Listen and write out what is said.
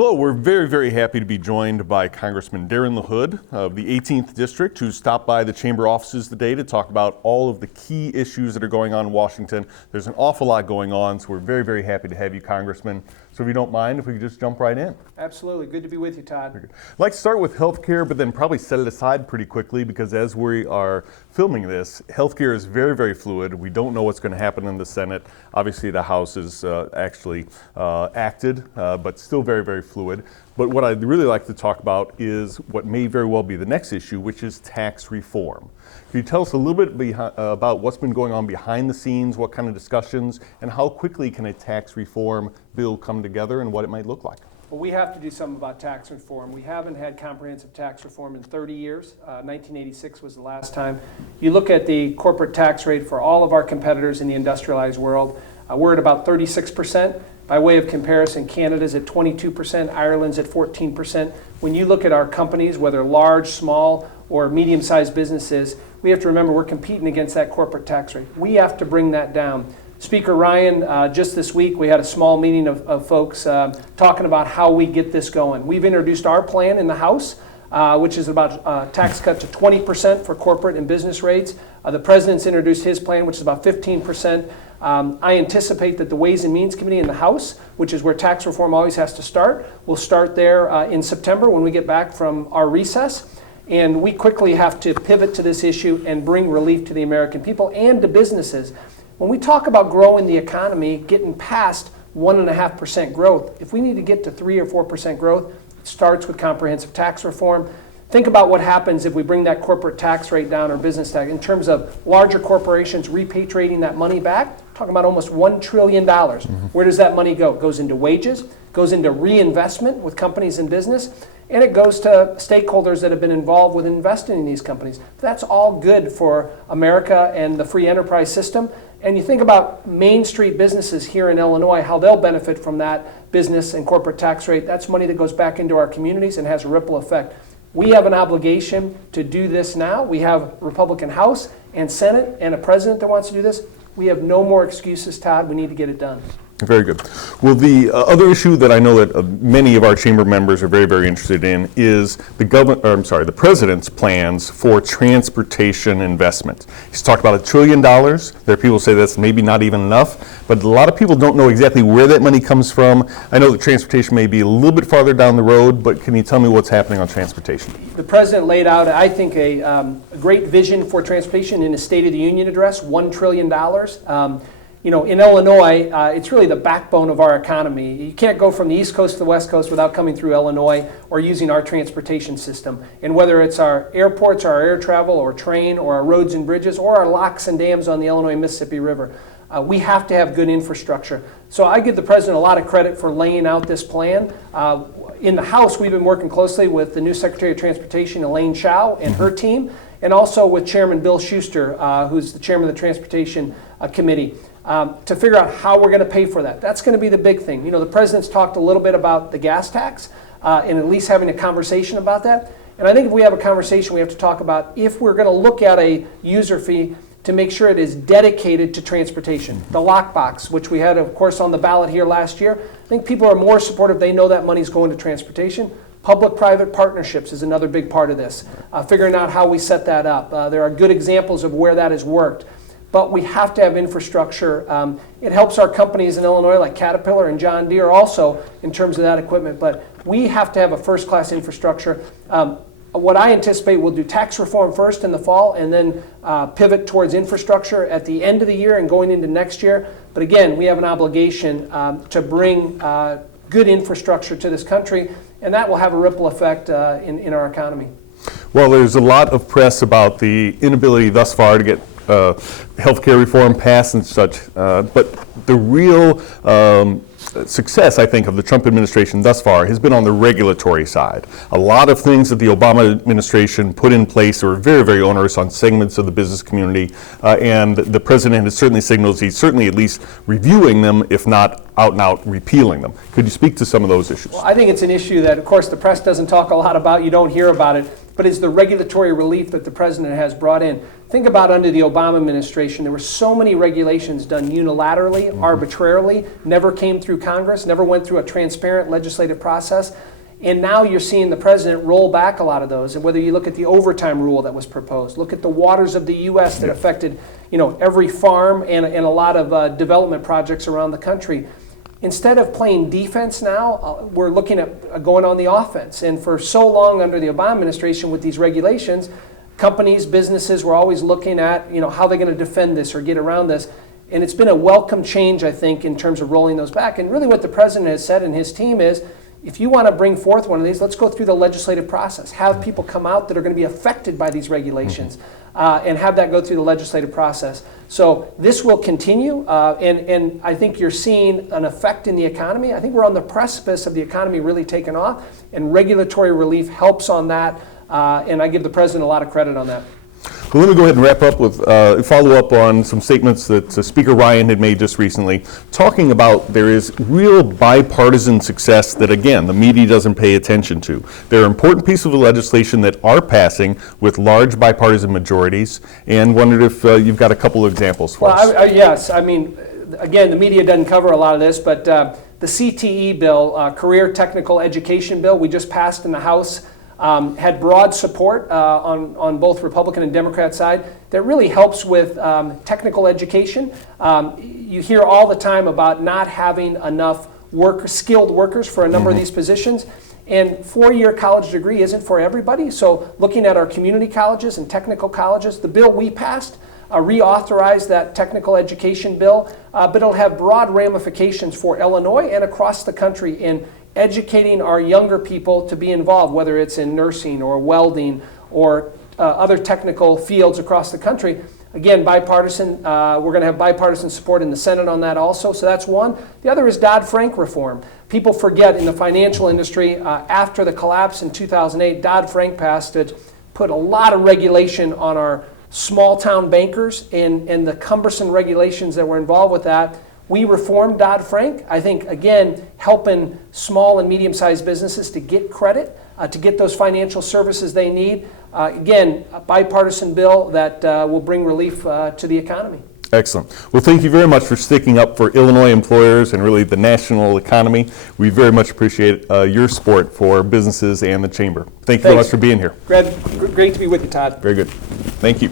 Hello, we're very, very happy to be joined by Congressman Darin LaHood of the 18th District, who stopped by the Chamber offices today to talk about all of the key issues that are going on in Washington. There's an awful lot going on, so we're very, very happy to have you, Congressman. So if you don't mind, if we could just jump right in. Absolutely. Good to be with you, Todd. I'd like to start with healthcare, but then probably set it aside pretty quickly, because as we are filming this, healthcare is very, very fluid. We don't know what's going to happen in the Senate. Obviously, the House is actually acted, but still very, very fluid. But what I'd really like to talk about is what may very well be the next issue, which is tax reform. Can you tell us a little bit about what's been going on behind the scenes, what kind of discussions, and how quickly can a tax reform bill come together and what it might look like? Well, we have to do something about tax reform. We haven't had comprehensive tax reform in 30 years. 1986 was the last time. You look at the corporate tax rate for all of our competitors in the industrialized world, we're at about 36%. By way of comparison, Canada's at 22%, Ireland's at 14%. When you look at our companies, whether large, small, or medium-sized businesses, we have to remember we're competing against that corporate tax rate. We have to bring that down. Speaker Ryan, just this week, we had a small meeting of folks talking about how we get this going. We've introduced our plan in the House, which is about tax cut to 20% for corporate and business rates. The President's introduced his plan, which is about 15%. I anticipate that the Ways and Means Committee in the House, which is where tax reform always has to start, will start there in September when we get back from our recess. And we quickly have to pivot to this issue and bring relief to the American people and to businesses. When we talk about growing the economy, getting past 1.5% growth, if we need to get to 3 or 4% growth, it starts with comprehensive tax reform. Think about what happens if we bring that corporate tax rate down or business tax in terms of larger corporations repatriating that money back. Talking about almost $1 trillion. Where does that money go? It goes into wages, goes into reinvestment with companies and business, and it goes to stakeholders that have been involved with investing in these companies. That's all good for America and the free enterprise system. And you think about Main Street businesses here in Illinois, how they'll benefit from that business and corporate tax rate. That's money that goes back into our communities and has a ripple effect. We have an obligation to do this now. We have a Republican House and Senate and a president that wants to do this. We have no more excuses, Todd. We need to get it done. Very good. Well, the other issue that I know that many of our chamber members are very, very interested in is the president's plans for transportation investment. He's talked about $1 trillion. There are people who say that's maybe not even enough, but a lot of people don't know exactly where that money comes from. I know that transportation may be a little bit farther down the road, but can you tell me what's happening on transportation? The president laid out, I think, a great vision for transportation in his State of the Union address, $1 trillion. You know, in Illinois, it's really the backbone of our economy. You can't go from the East Coast to the West Coast without coming through Illinois or using our transportation system. And whether it's our airports, our air travel, or train, or our roads and bridges, or our locks and dams on the Illinois-Mississippi River, we have to have good infrastructure. So I give the president a lot of credit for laying out this plan. In the House, we've been working closely with the new Secretary of Transportation, Elaine Chao, and her team, and also with Chairman Bill Schuster, who's the chairman of the Transportation Committee. To figure out how we're going to pay for that. That's going to be the big thing. You know, the president's talked a little bit about the gas tax and at least having a conversation about that. And I think if we have a conversation, we have to talk about if we're going to look at a user fee to make sure it is dedicated to transportation. The lockbox, which we had, of course, on the ballot here last year, I think people are more supportive. They know that money's going to transportation. Public-private partnerships is another big part of this, figuring out how we set that up. There are good examples of where that has worked. But we have to have infrastructure. It helps our companies in Illinois like Caterpillar and John Deere also in terms of that equipment. But we have to have a first-class infrastructure. What I anticipate, we'll do tax reform first in the fall and then pivot towards infrastructure at the end of the year and going into next year. But again, we have an obligation to bring good infrastructure to this country, and that will have a ripple effect in our economy. Well, there's a lot of press about the inability thus far to get healthcare reform passed and such, but the real success, I think, of the Trump administration thus far has been on the regulatory side. A lot of things that the Obama administration put in place were very, very onerous on segments of the business community, and the president has certainly signaled he's certainly at least reviewing them, if not out and out repealing them. Could you speak to some of those issues? Well, I think it's an issue that, of course, the press doesn't talk a lot about. You don't hear about it. but is the regulatory relief that the president has brought in. Think about under the Obama administration, there were so many regulations done unilaterally, arbitrarily, never came through Congress, never went through a transparent legislative process. And now you're seeing the president roll back a lot of those. And whether you look at the overtime rule that was proposed, look at the waters of the U.S. that affected, every farm and a lot of development projects around the country. Instead of playing defense now, we're looking at going on the offense. And for so long under the Obama administration with these regulations, companies, businesses were always looking at, how they're going to defend this or get around this. And it's been a welcome change, I think, in terms of rolling those back. And really what the president has said and his team is, if you want to bring forth one of these, let's go through the legislative process. Have people come out that are going to be affected by these regulations and have that go through the legislative process. So this will continue, and I think you're seeing an effect in the economy. I think we're on the precipice of the economy really taking off, and regulatory relief helps on that, and I give the president a lot of credit on that. Well, let me go ahead and wrap up with follow up on some statements that Speaker Ryan had made just recently, talking about there is real bipartisan success that, again, the media doesn't pay attention to. There are important pieces of legislation that are passing with large bipartisan majorities, and wondered if you've got a couple of examples for us. Yes. I mean, again, the media doesn't cover a lot of this, but the CTE bill, Career Technical Education Bill, we just passed in the House, had broad support on both Republican and Democrat side. That really helps with technical education. You hear all the time about not having enough skilled workers for a number of these positions. And four-year college degree isn't for everybody. So looking at our community colleges and technical colleges, the bill we passed reauthorized that technical education bill, but it'll have broad ramifications for Illinois and across the country in educating our younger people to be involved, whether it's in nursing or welding or other technical fields across the country. Again, bipartisan, we're going to have bipartisan support in the Senate on that also, so that's one. The other is Dodd-Frank reform. People forget in the financial industry, after the collapse in 2008, Dodd-Frank passed it, put a lot of regulation on our small-town bankers and the cumbersome regulations that were involved with that. We reformed Dodd-Frank, I think, again, helping small and medium-sized businesses to get credit, to get those financial services they need. Again, a bipartisan bill that will bring relief to the economy. Excellent. Well, thank you very much for sticking up for Illinois employers and really the national economy. We very much appreciate your support for businesses and the Chamber. Thank you very much for being here. Great to be with you, Todd. Very good. Thank you.